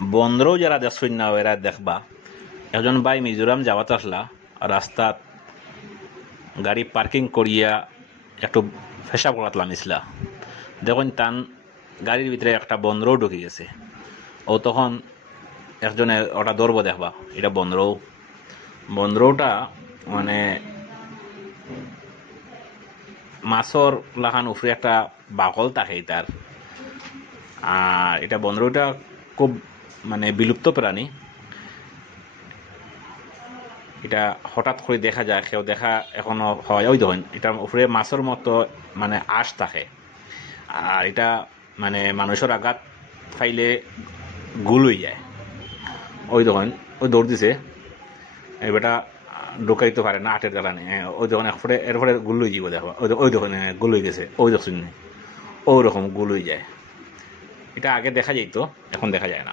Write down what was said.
বন্দরও যারা দেখছই না এরা দেখবা একজন ভাই মিজোরাম যাওয়াত আসলা রাস্তাত গাড়ি পার্কিং করিয়া একটু পেশাব করাতলাম ইসলা দেখুন তান গাড়ির ভিতরে একটা বন্দরও ঢুকে গেছে ও তখন একজনে ওটা ধরব দেখবা এটা বন্দরটা মানে মাছর লাখান উপরে একটা বাকল থাকে তার আর এটা বন্দরটা খুব মানে বিলুপ্ত প্রাণী এটা হঠাৎ করে দেখা যায় কেউ দেখা এখনো হয় ওই দেখুন এটার উপরে মাছের মতো মানে আঁশ থাকে আর এটা মানে মানুষের আঘাত ফাইলে গুল হয়ে যায় ওই দেখুন ওই দৌড় দিছে এবারটা ঢুকাইতে পারে না আটের জ্বালানি ওই দেখুন এরপরে গুল হয়ে যাব দেখো ওই দেখুন গুল হয়ে গেছে ওই দেখুন ওই রকম গুল হয়ে যায় এটা আগে দেখা যাইতো এখন দেখা যায় না।